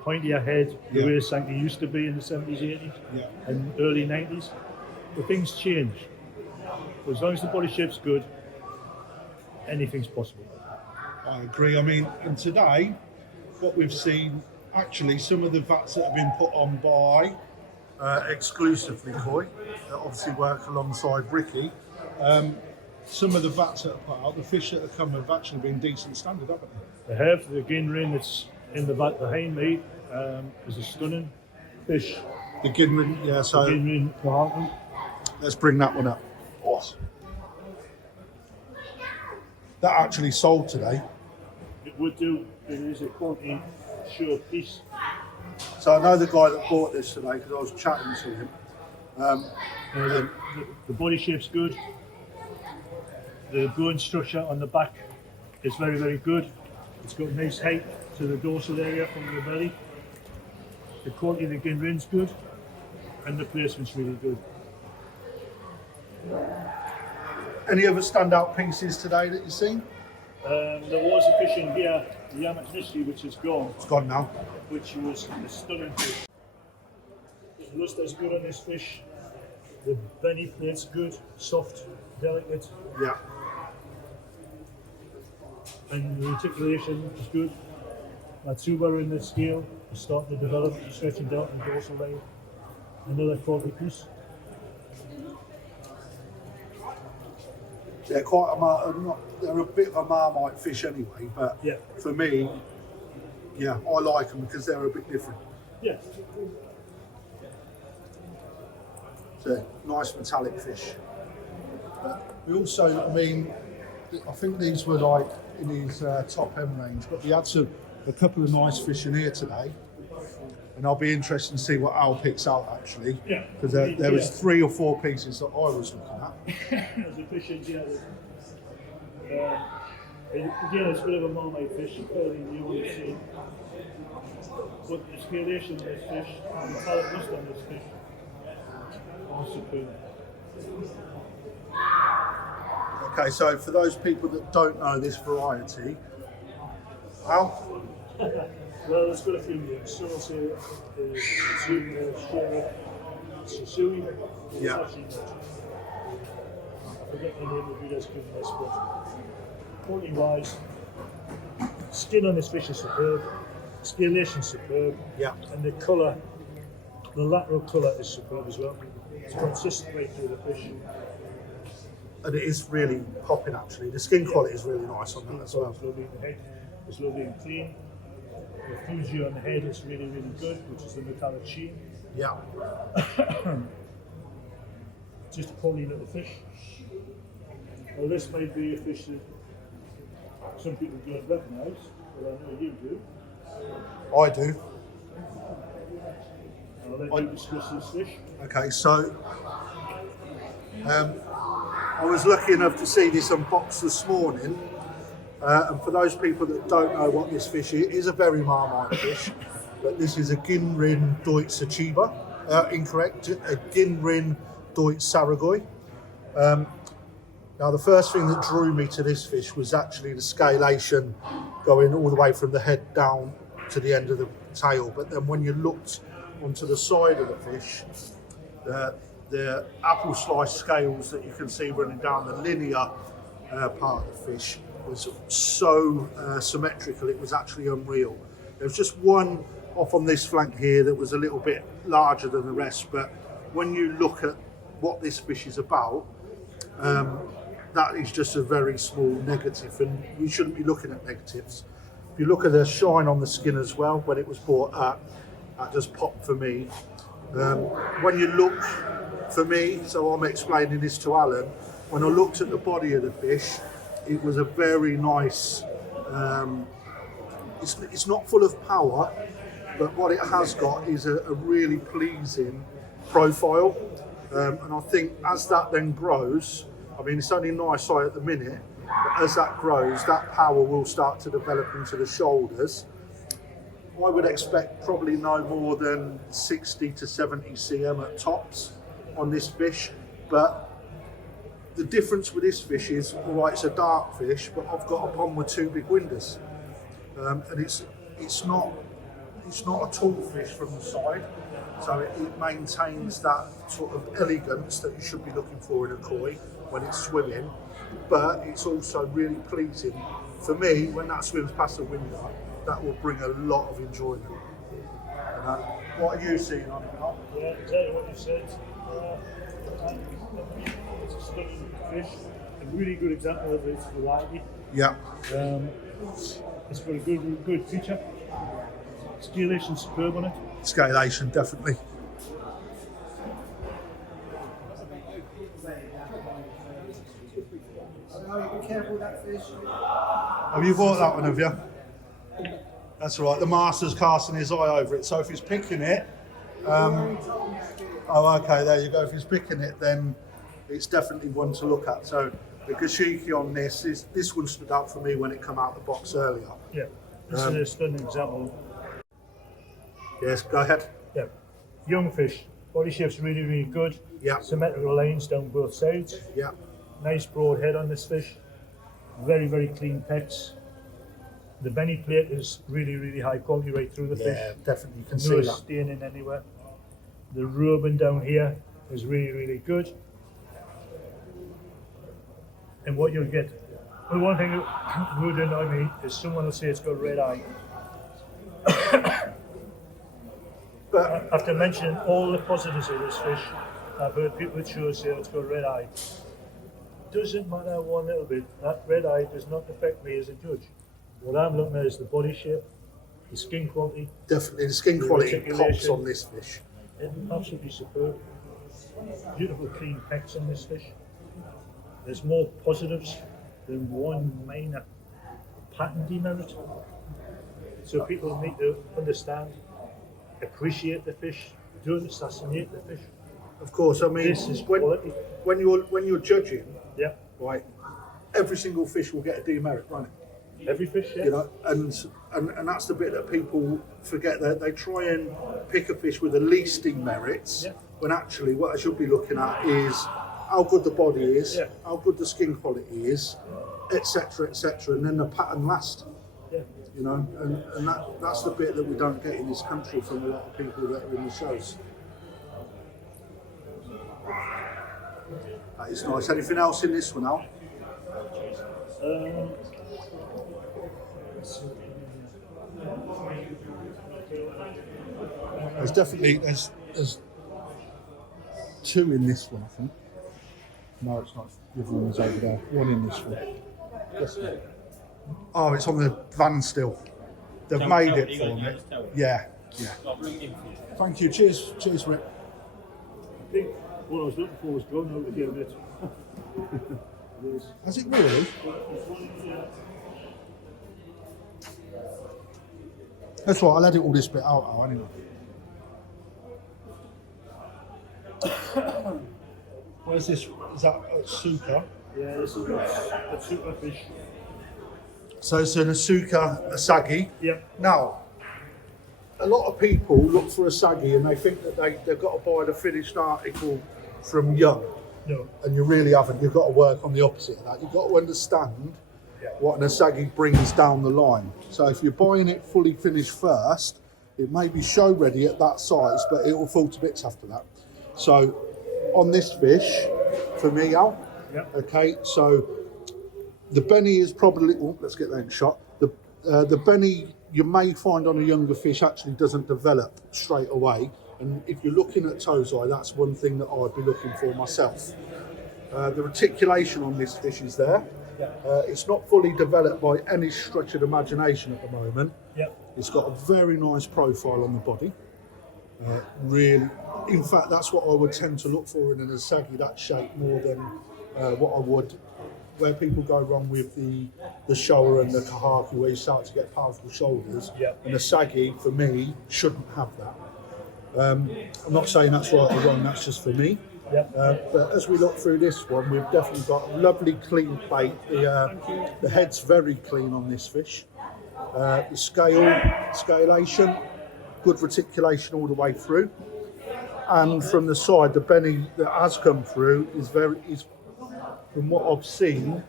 pointier head, the way Sanke used to be in the 70s, 80s, and early 90s. But things change. As long as the body shape's good, anything's possible. I agree. I mean, and today, what we've seen, actually, some of the vats that have been put on by exclusively koi, that obviously work alongside Ricky. Some of the vats that are put out, the fish that have come have actually been decent standard, haven't they? They have. The Ginrin that's in the vat behind me is a stunning fish. The Ginrin, so Ginrin Kahatu. let's bring that one up. Awesome. That actually sold today. It would do. It is a quality sure piece. So I know the guy that bought this today because I was chatting to him. The body shape's good. The bone structure on the back is very, very good. It's got a nice height to the dorsal area from the belly. The quality of the Ginrin's good, and the placement's really good. Any other standout pieces today that you've seen? There was a fish in here, the Yamato which is gone, It's gone now. which was a stunning fish. The luster's good on this fish. The belly plate's good, soft, delicate, Yeah. and the articulation is good. Matsuba in the scale is starting to develop, stretching down and dorsal line. Another quality piece. They're they're a bit of a Marmite fish anyway, but for me, I like them because they're a bit different. Yeah. It's a nice metallic fish. But we also, I think these were like in his top end range, but we had a couple of nice fish in here today. And I'll be interested to see what Al picks out actually. Yeah. Because there was 3 or 4 pieces that I was looking at. There's a fish in here that, again, it's a bit of a Marmite fish, fairly new on the scene. But the scalation of this fish, the metallic luster on this fish, are superb. Okay, so for those people that don't know this variety, Al? Well, there's got a few names. So I'll say Shisui. Yeah. I forget the name of who that's given this, but quality wise, skin on this fish is superb, scalation superb, and the colour, the lateral colour is superb as well. It's consistent right through the fish. and it is really popping actually. The skin quality is really nice on that as well. It's lovely in the head. It's lovely and clean. The Fuji on the head is really, really good, which is the metallic sheen. Yeah. Just a quality little fish. Well, this might be a fish that some people don't recognise, but I know you do. I do. I'll let you discuss this fish. Okay, so I was lucky enough to see this unboxed this morning, and for those people that don't know what this fish is, it is a very marmite fish, but this is a Ginrin Deutsche Chiba. Incorrect, a Ginrin Deutsche Saragoi. Now the first thing that drew me to this fish was actually the scalation going all the way from the head down to the end of the tail, but then when you looked onto the side of the fish, the apple slice scales that you can see running down the linear part of the fish was so symmetrical, it was actually unreal. There was just one off on this flank here that was a little bit larger than the rest, but when you look at what this fish is about, that is just a very small negative, and we shouldn't be looking at negatives. If you look at the shine on the skin as well, when it was brought up, that just popped for me. When you look, for me, so I'm explaining this to Alan, when I looked at the body of the fish, it was a very nice, it's not full of power, but what it has got is a really pleasing profile. And I think as that then grows, I mean, it's only nice eye at the minute, but as that grows, that power will start to develop into the shoulders. I would expect probably no more than 60 to 70 cm at tops on this fish, but the difference with this fish is, all right, it's a dark fish, but I've got a pond with two big windows, and it's not a tall fish from the side, so it maintains that sort of elegance that you should be looking for in a koi when it's swimming, but it's also really pleasing. For me, when that swims past the window, that will bring a lot of enjoyment. What are you seeing on it, Mark? Yeah, exactly what you said. It's a stunning fish. A really good example of its variety. Yeah. It's got a good feature. Scalation superb on it. Scalation, definitely. Be careful with that fish. Have you bought that one, have you? That's right, the master's casting his eye over it, so if he's picking it, oh okay, there you go, if he's picking it, then it's definitely one to look at. So the Gashiki on this one stood out for me when it came out the box earlier. Yeah, this is a stunning example. Yes, go ahead. Yeah, young fish, body shape's really, really good. Yeah. Symmetrical lines down both sides. Yeah. Nice broad head on this fish. Very, very clean pecks. The belly plate is really, really high quality right through the fish. Yeah, definitely, you can No see that. staining anywhere. The rubbing down here is really, really good. And what you'll get, well, one thing that would annoy me is someone will say it's got red eye. But After mentioning all the positives of this fish, I've heard people at shows say it's got red eye. Doesn't matter one little bit. That red eye does not affect me as a judge. What I'm looking at is the body shape, the skin quality. definitely, the skin quality pops articulation. on this fish. It's absolutely superb. Beautiful clean pecks on this fish. There's more positives than one minor pattern demerit. So people need to understand, appreciate the fish, don't assassinate the fish. Of course, I mean, This is quality. when you're judging, Yeah, right, every single fish will get a demerit, right? every fish, yeah. You know, and that's the bit that people forget, that they try and pick a fish with the least demerits, Yeah. when actually what I should be looking at is how good the body is, Yeah. how good the skin quality is, etc., and then the pattern last. Yeah. You know, and that's the bit that we don't get in this country from a lot of people that are in the shows. That is nice. Anything else in this one, Al? There's definitely there's two in this one, I think. No, it's not. The other one's over there. One in this one. Yes. Oh, it's on the van still. They've made it for me. Yeah, yeah. Thank you. Cheers, cheers, Rick. I think what I was looking for was gone out again a bit. Has it really? That's right, I'll edit all this bit out anyway. What is this? Is that Asuka? Yeah, this is a super fish. So it's an Asuka, a Sagi. Yep. Now, a lot of people look for a Sagi and they think that they've got to buy the finished article from young. No. And you really haven't. You've got to work on the opposite of that. You've got to understand what an Sagi brings down the line. So if you're buying it fully finished first, it may be show ready at that size, but it will fall to bits after that. So on this fish, for me, Al, okay, so the Benny is probably, let's get that in shot. The Benny you may find on a younger fish actually doesn't develop straight away. And if you're looking at Tozai, that's one thing that I'd be looking for myself. The reticulation on this fish is there. It's not fully developed by any stretch of the imagination at the moment. It's got a very nice profile on the body. Really, in fact, that's what I would tend to look for in an Asagi, that shape, more than what I would where people go wrong with the shower and the kahaki, where you start to get powerful shoulders. And a Sagi, for me, shouldn't have that. I'm not saying that's right or wrong, that's just for me. But as we look through this one, we've definitely got a lovely clean plate. The head's very clean on this fish. The scalation, good reticulation all the way through. And from the side, the Benny that has come through is from what I've seen,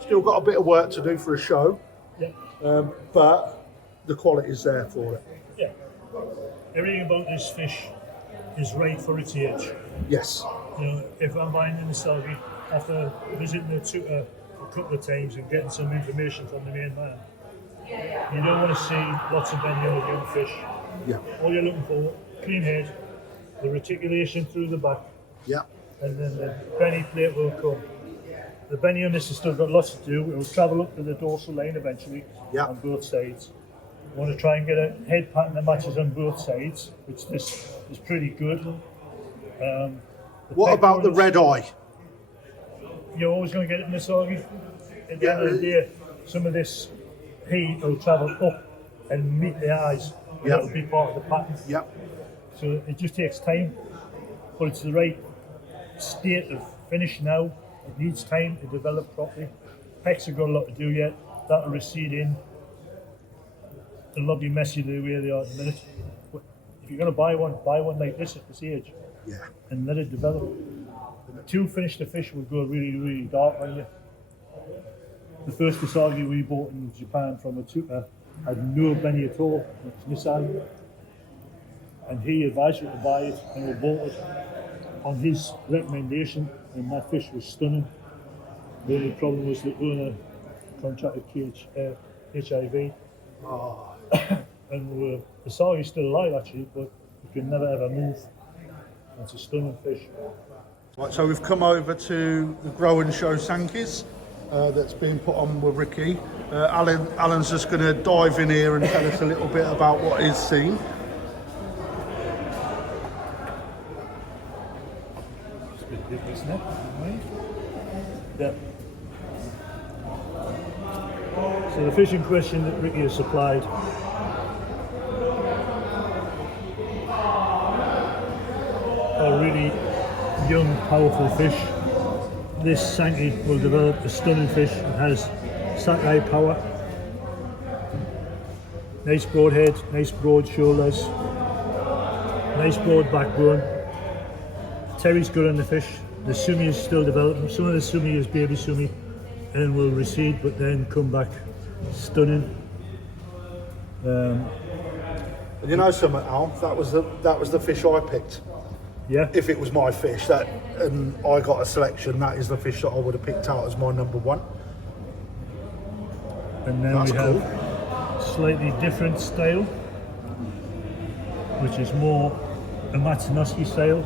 still got a bit of work to do for a show, but the quality is there for it. Everything about this fish is right for its age. Yes. You know, if I'm buying in the Sagi, after visiting the tutor a couple of times and getting some information from the main man, you don't want to see lots of Benny on a young fish. All you're looking for, clean head, the reticulation through the back, and then the Benny plate will come. The Benny on this has still got lots to do. It will travel up to the dorsal line eventually on both sides. You want to try and get a head pattern that matches on both sides, which this is pretty good. What about the red eye? You're always going to get it in the Sagi. At the end of the day, some of this heat will travel up and meet the eyes. That'll be part of the pattern. So it just takes time, but it's the right state of finish now. It needs time to develop properly. Pecks have got a lot to do yet. That'll recede in. They'll not be messy the way they are at the minute. But if you're going to buy one like this at this age, and let it develop. To finish the fish will go really, really dark on you. The first Sagi we bought in Japan from a tutor had no Benny at all. It was Nissan, and he advised me to buy it, and we bought it on his recommendation, and that fish was stunning. The only problem was the owner contracted HIV. And the Sagi's still alive actually, but it can never ever move. It's a stunning fish. Right, so we've come over to the Grow and Show Sankes that's being put on with Ricky. Alan's just going to dive in here and tell us a little bit about what he's seen. It's a bit different, isn't it? Yeah. So the fish in question that Ricky has supplied are really young, powerful fish. This Sanke will develop a stunning fish. It has Sakai power. Nice broad head, nice broad shoulders, nice broad backbone. Terry's good on the fish. The sumi is still developing. Some of the sumi is baby sumi and will recede but then come back stunning. You know something, Al? That was the fish I picked. If it was my fish, and I got a selection, that is the fish that I would have picked out as my number one. And then we have slightly different style, which is more a Matsunoski style.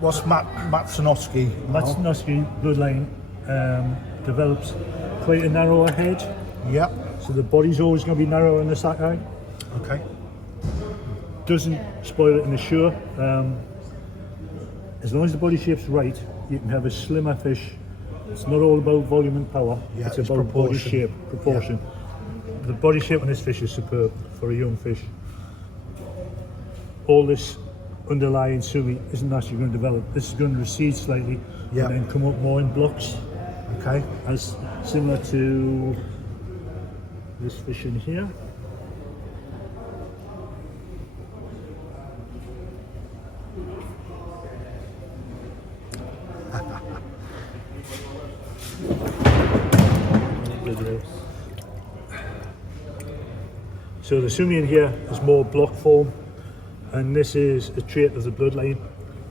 What's Matsunoski? Matsunoski bloodline develops quite a narrower head, Yep. so the body's always going to be narrower in the Sagi. Okay. Doesn't spoil it in the shore. As long as the body shape's right, you can have a slimmer fish. It's not all about volume and power, Yeah, it's it's about body proportion. shape, proportion. The body shape on this fish is superb for a young fish. All this underlying sumi isn't actually going to develop. This is going to recede slightly Yeah. and then come up more in blocks, Okay. as similar to this fish in here. So the sumi in here is more block form, and this is a trait of the bloodline.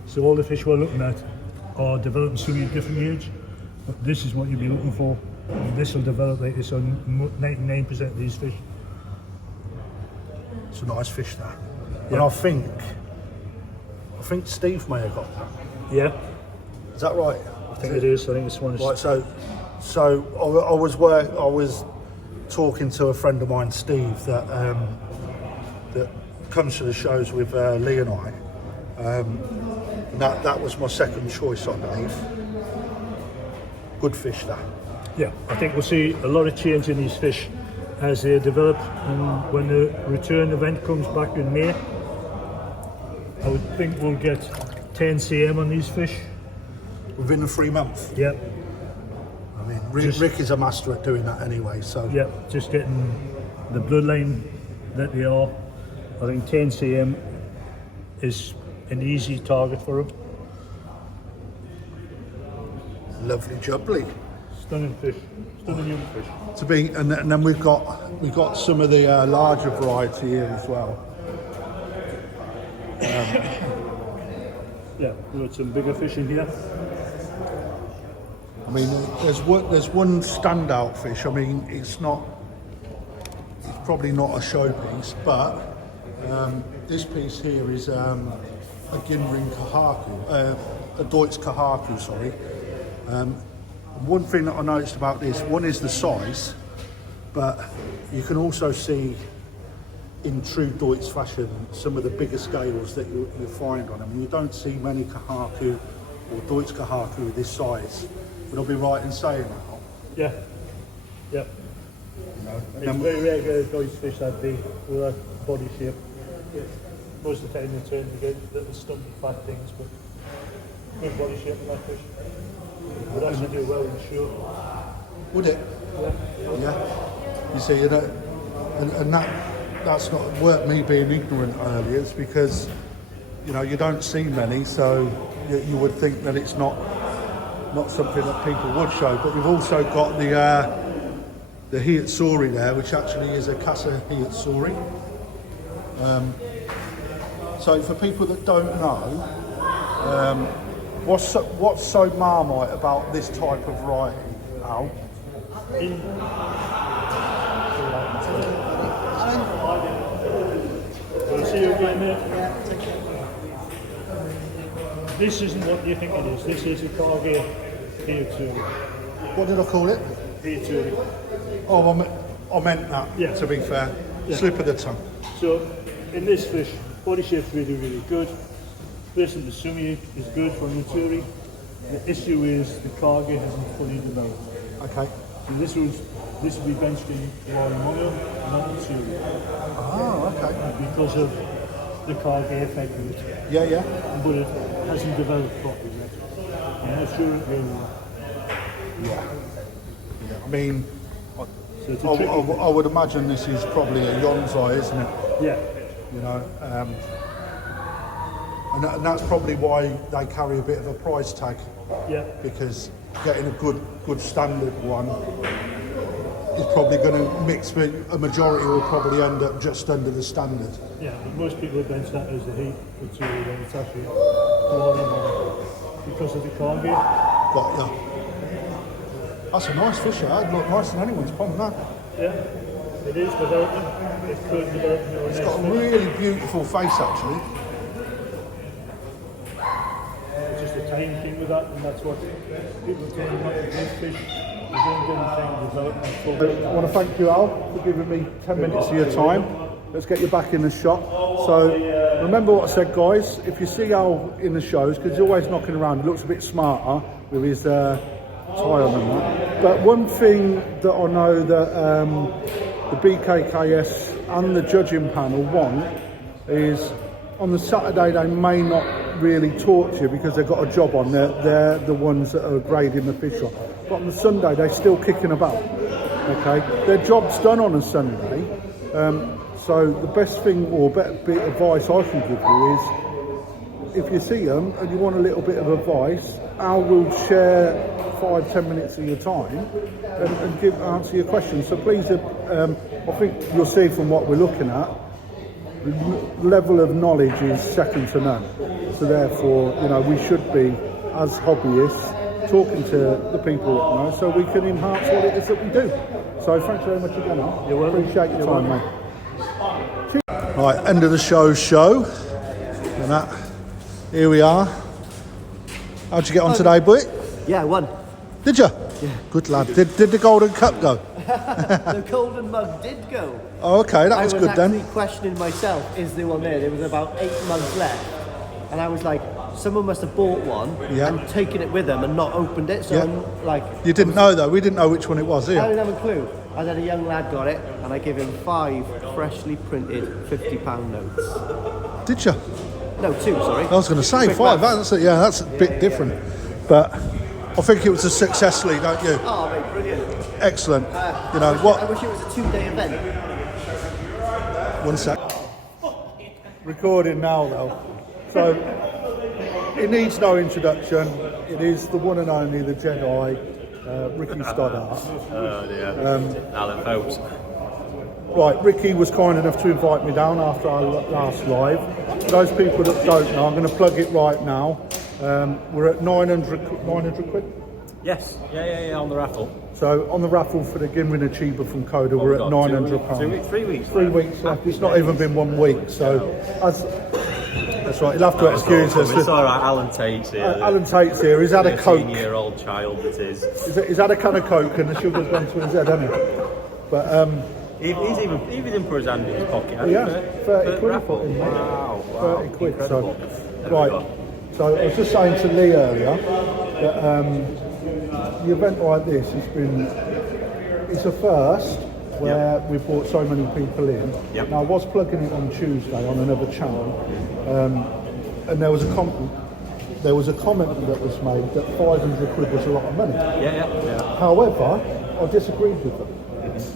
So all the fish we're looking at are developing sumi at different age, but this is what you'll be looking for. And this will develop like this on 99% of these fish. It's a nice fish there. Yeah. And I think Steve may have got that. Yeah, Is that right? I think it is. I think this one is. Right, so I was talking to a friend of mine, Steve, that comes to the shows with Lee and I. And that was my second choice, I believe. Good fish, that. Yeah, I think we'll see a lot of change in these fish as they develop, and when the return event comes back in May, I would think we'll get 10 cm on these fish. Within the 3 months. Yeah, I mean, Just- Rick is a master at doing that anyway. So yeah, just getting the bloodline that they are. I think 10 cm is an easy target for them. lovely jubbly. Stunning fish, stunning young fish. And then we've got some of the larger variety here as well. Yeah, we've got some bigger fish in here. I mean, there's one standout fish. I mean, it's probably not a showpiece, but this piece here is a Ginrin Kahaku, a Deutsch Kahaku, sorry. One thing that I noticed about this, one is the size, but you can also see in true Deutsch fashion some of the bigger scales that you find on them. You don't see many Kahaku or Deutsch Kahaku with this size. Would I be right in saying that? Yeah, yeah. And It's then- very rare to get a Deutsch fish that big with that body shape. Most of the time they turn to get little stumpy fat things, but good body shape in that fish. Would actually do well in the show. Would it? Yeah. You see, and that's not worth me being ignorant earlier. It's because you don't see many, so you would think that it's not something that people would show. But you've also got the Hiatsuri there, which actually is a Casa Hiatsuri. So for people that don't know, what's so Marmite about this type of variety, Al? Well, see you again, mate. This isn't what you think it is. This is a Cargill Hiatsuri. What did I call it? Hiatsuri. Oh, I meant that, Yeah. to be fair. Yeah. Slip of the tongue. So, in this fish, body shape's really, really good. Placement of the sumi is good for Hiatsuri. The issue is the Cargill hasn't fully developed. Okay. So this will be benched in for mono, not Hiatsuri, Oh, okay. because of the Cargill effect of it. Yeah, yeah. But it hasn't developed properly yet. I'm not sure it will. Yeah. I mean, So it's a tricky. I would imagine this is probably a Yonsei, isn't it? Yeah, And that's probably why they carry a bit of a price tag, yeah. because getting a good standard one is probably going to mix with a majority will probably end up just under the standard. Yeah, but most people bench that as the heat Hiatsuri when it's actually more because of the Cargill. Got ya. That's a nice fish, that. Look nicer than anyone's pond, that. Yeah, it is developing. It could develop into It's got a really beautiful face, actually. It's a that, and that's what people are doing not to do fish. We're doing different things without. I want to thank you, Al, for giving me 10 minutes of your time. Let's get you back in the shop. So remember what I said, guys. If you see Al in the shows, because he's always knocking around, he looks a bit smarter with his tie on and that. But one thing that I know that the BKKS and the judging panel want is on the Saturday they may not really talk to you because they've got a job on. They're the ones that are grading the fish on. But on the Sunday they're still kicking about. Okay, their job's done on a Sunday. So the best thing or better bit of advice I can give you is if you see them and you want a little bit of advice, Al will share 5-10 minutes of your time and answer your questions. So please, I think you'll see from what we're looking at, the level of knowledge is second to none. So therefore, you know, we should be, as hobbyists, talking to the people that know so we can enhance what it is that we do. So thanks very much again, Al. You're welcome. Appreciate your time, mate. Right, end of the show. And that, here we are. How'd you get on today, boy? Yeah, I won. Did you? Yeah. Good lad. Did the Golden Cup go? The golden mug did go. Oh, okay, that was good then. I was actually questioning myself, is there one there? There was about 8 mugs left. And I was like, someone must have bought one and taken it with them and not opened it. So I'm like... You didn't know though, we didn't know which one it was, did you? I didn't have a clue. And then a young lad got it and I gave him 5 freshly printed £50 notes. Did you? No, 2, sorry. I was going to say Quick 5, maths. that's a bit different. But I think it was a success, Lee, don't you? Oh, mate, brilliant. Excellent. You know, I wish it was a 2-day event. 1 sec. Recording now though. So, it needs no introduction. It is the one and only, the Jedi, Ricky Stoddart. Oh dear. Allan Tait. Right, Ricky was kind enough to invite me down after our last live. For those people that don't know, I'm going to plug it right now. We're at 900 quid. Yes. Yeah, on the raffle. So on the raffle for the Ginrin Achiever from Coda, we're at £900. 3 weeks. 3 weeks left. It's not even been 1 week. So that's right. You'll have to excuse us. It's all right. Allan Tait's here. Allan Tait's here. He's had a Coke. 13-year-old child that is. He's had a can of Coke and the sugar's gone to his head, hasn't it? But He didn't put his hand in his pocket. yeah, 30 quid. Raffle. In, Wow. 30 quid. Incredible. So, right. So I was just saying to Lee earlier that the event like this it's a first where we've brought so many people in. Yep. Now I was plugging it on Tuesday on another channel, and there was a comment that was made that 500 quid was a lot of money. Yeah. However, I disagreed with them,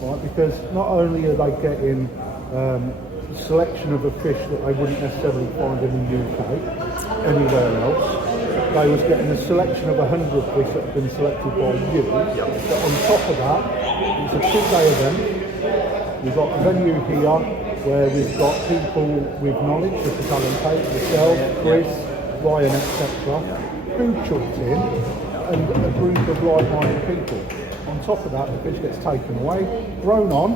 right? Because not only are they getting selection of a fish that they wouldn't necessarily find in the UK anywhere else. They was getting a selection of 100 fish that have been selected by you. But on top of that, it's a 2-day event. We've got a venue here where we've got people with knowledge, such as Allan Tait, yourself, Chris, Ryan, etc. Food chucked in, and a group of like-minded people. On top of that, the fish gets taken away, thrown on,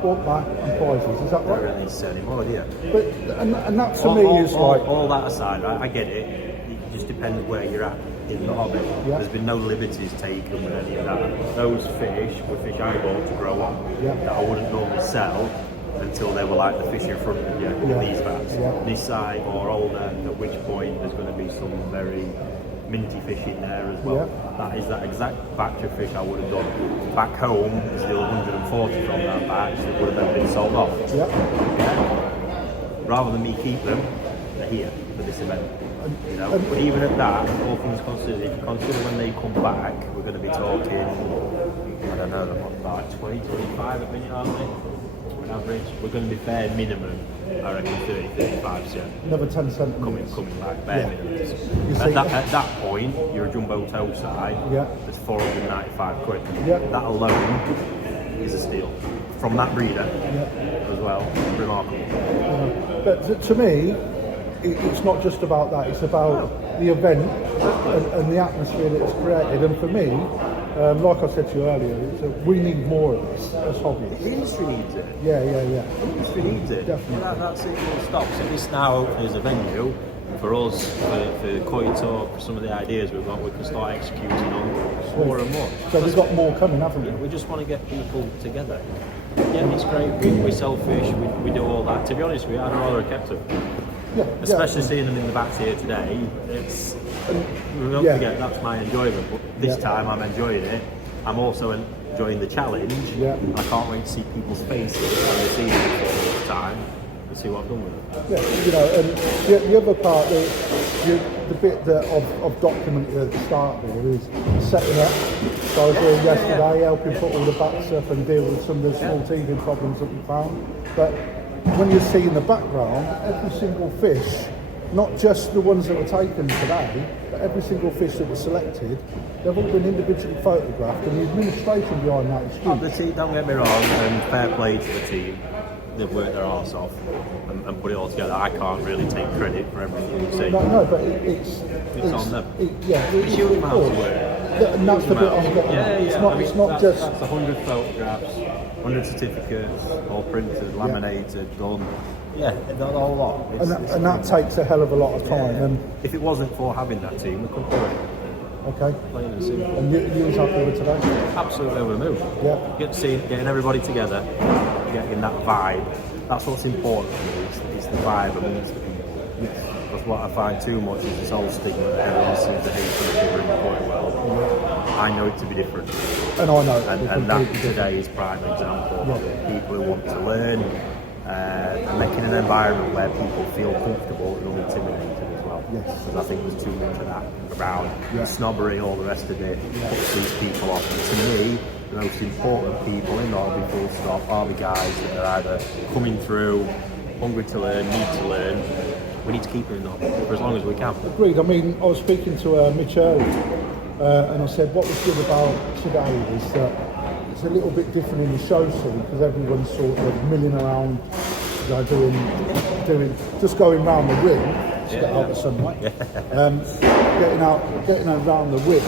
brought back and prizes. Is that right? Don't really sell anymore, do you? But and that to me is like all that aside, right? I get it. It just depends where you're at in the hobby. Yeah. There's been no liberties taken with any of that. Those fish were fish I bought to grow on that I wouldn't normally sell until they were like the fish in front of you in these vats. This side or older, at which point there's going to be some very minty fish in there as well. That is that exact batch of fish I would have done. Back home, there's still 140 from that batch that would have then been sold off. Rather than me keep them, they're here for this event. You know, but even at that, all things considered, if you consider when they come back, we're going to be talking, I don't know, about 20, 25 a minute, aren't we? On average, we're going to be fair minimum, I reckon 30, 35%. another 10 cent Coming back, bare minimum. At that point, you're a jumbo toe side, that's 495 quid. That alone is a steal. From that breeder as well, remarkable. But to me, it's not just about that, it's about the event and the atmosphere that it's created. And for me, like I said to you earlier, we need more of this as hobbyists. The industry needs it. Yeah. The industry needs it. Definitely. That's it, full stop. So this now hopefully is a venue for us, for Koi Talk, for some of the ideas we've got, we can start executing on more and more. So we've got more coming, haven't we? We just want to get people together. Yeah, it's great. We sell fish, we do all that. To be honest with you, I'd rather have kept them. Yeah, Especially seeing them in the bats here today. It's don't forget that's my enjoyment. But this time I'm enjoying it. I'm also enjoying the challenge. Yeah. I can't wait to see people's faces when they see me for the time and see what I've done with it. Yeah, you know, and the other part, the bit that I've documented at the start there is setting up. So I was there yesterday, helping put all the bats up and deal with some of the small teething problems that we found. But when you see in the background, every single fish, not just the ones that were taken today, but every single fish that was selected, they've all been individually photographed, and the administration behind that is huge. The team, don't get me wrong, and fair play to the team. They've worked their arse off and put it all together. I can't really take credit for everything you see. No, but it's on them. It's huge amounts of work. And that's the bit I'm getting at. It's not just... That's 100 photographs, 100 certificates, all printed, laminated, done. Yeah, not a whole lot. And that takes a hell of a lot of time. Yeah. And if it wasn't for having that team, we couldn't do it. Okay. Plain and simple. And you was happy with today? Absolutely over the moon. Yeah. Getting everybody together, getting that vibe. That's what's important to me. It's the vibe amongst the people. Yes. Because what I find too much is this whole stigma that everyone seems to hate something really quite well. I know it to be different. And I know. And that today is prime example of people who want to learn and making an environment where people feel comfortable and unintimidated as well. Yes. Because I think there's too much of that around snobbery, all the rest of it puts these people off. And to me, the most important people in Norway, full stop, are the guys that are either coming through, hungry to learn, need to learn. We need to keep doing that for as long as we can. Agreed. I mean, I was speaking to Mitch earlier, and I said what was good about today is that it's a little bit different in the show scene because everyone's sort of milling around, you know, doing just going round the ring to get out the sunlight, getting out round the ring,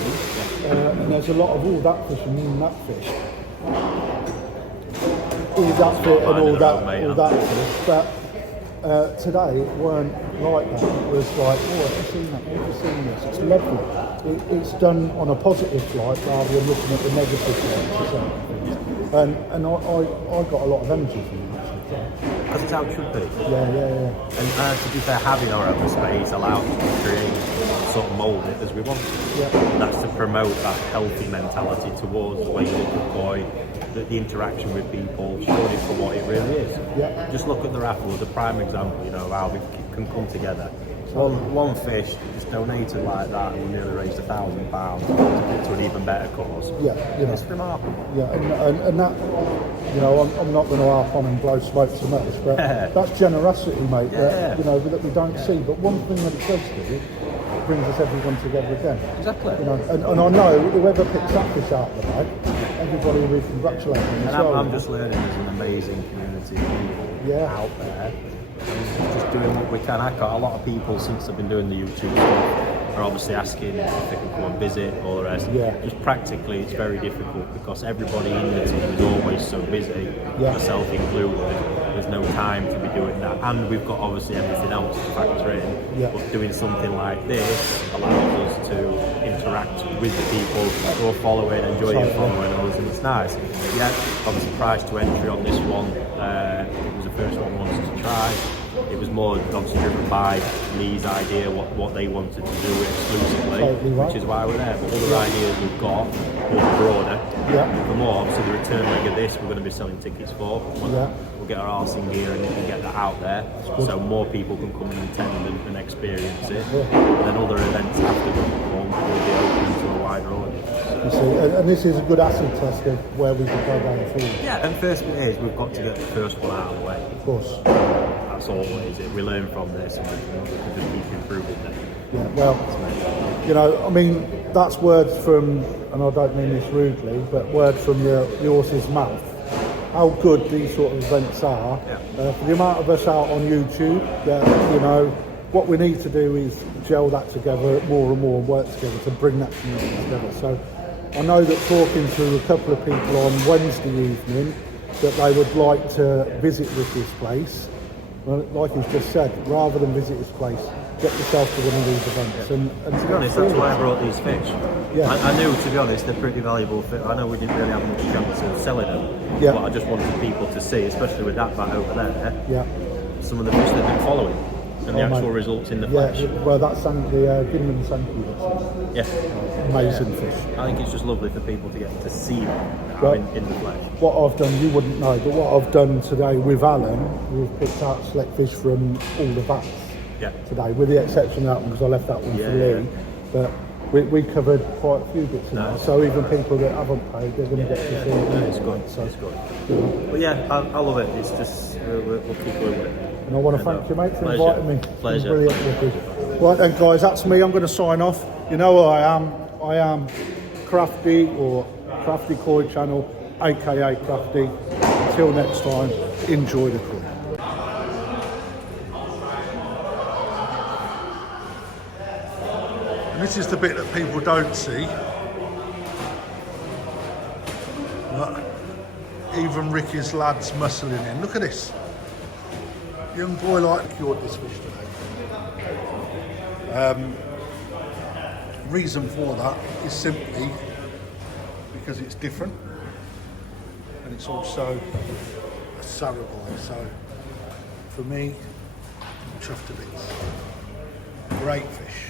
and there's a lot of all that fish and that fish, all that fit and all that fish, but. Today it weren't like that. It was like, oh, have you seen that? Have you seen this? It's lovely. It's done on a positive light rather than looking at the negative light. And I got a lot of energy from that. Because it's how it should be. Yeah. And to be fair, having our own space allows us to create, sort of mould it as we want to. Yeah. That's to promote that healthy mentality towards the way you look at koi, the interaction with people, showing it for what it really is. Yeah. Just look at the raffle as a prime example, you know, of how we can come together. One fish is donated like that and we nearly raised £1,000 to put to an even better cause. Yeah, you know. It's remarkable. Yeah, and that, you know, I'm not going to harp on and blow smoke so much, but that's generosity, mate. That, you know, that we don't see. But one thing that it does do, it brings us everyone together again. Exactly. You know, and I know whoever picks that fish out of the bag, everybody will be congratulating them. And I'm just learning there's an amazing community of people out there. And just doing what we can. A lot of people, since I've been doing the YouTube stuff, are obviously asking if they can come and visit or the rest. Yeah. Just practically, it's very difficult because everybody in the team is always so busy, myself included. There's no time to be doing that, and we've got obviously everything else to factor in. Yeah. But doing something like this allows us to interact with the people who are following, enjoying following us, and it's nice. Yeah, obviously price to entry on this one. It was the first one we wanted to try. It was more obviously driven by Lee's idea, what they wanted to do exclusively, which is why we're there. But other ideas we've got are broader. Yeah. For more, obviously the return leg of this we're going to be selling tickets for. We'll get our arse in gear and get that out there, so more people can come and attend and experience it. And then other events after will be open to a wider audience. You see, and this is a good acid test of where we can go down forward. Yeah, and first bit is we've got to get the first one out of the way. Of course. That's always it. We learn from this and we can just keep improving it. Yeah, well, you know, I mean, that's words from, and I don't mean this rudely, but word from the horse's mouth. How good these sort of events are. For the amount of us out on YouTube, you know, what we need to do is gel that together more and more and work together to bring that community together. So I know that talking to a couple of people on Wednesday evening that they would like to visit with this place. Well, like he's just said, rather than visit this place, get yourself to one of these events. And To be honest, that's why I brought these fish. Yeah. I knew, to be honest, they're pretty valuable fish. I know we didn't really have much chance of selling them, Yeah. but I just wanted people to see, especially with that bat over there, Yeah. some of the fish they've been following and the Oh, actual mate. results in the flesh. Yeah, well, that's Sanke, the Ginman Sanke. Yeah. Amazing fish. I think it's just lovely for people to get to see them Well, in the flesh. What I've done, you wouldn't know, but what I've done today with Allan, we've picked out select fish from all the vats Yeah. today, with the exception of that one because I left that one Yeah, for Lee. But we covered quite a few bits in there, so even people that haven't paid, they're going to get to see it. It's good. So, It's good. But yeah, I love it. It's just we'll keep going with it. and I want to thank you, mate, for Pleasure. inviting me. It's been Pleasure. brilliant. Ricky. Right then, guys, that's me. I'm going to sign off. You know who I am. I am Crafty or Crafty Koi Channel, aka Crafty. Until next time, enjoy the koi. And this is the bit that people don't see. Look, even Ricky's lads muscling in. Look at this. Young boy like cured this fish today. Reason for that is simply because it's different and it's also a Sagi. So for me, I'm chuffed to bits. Great fish.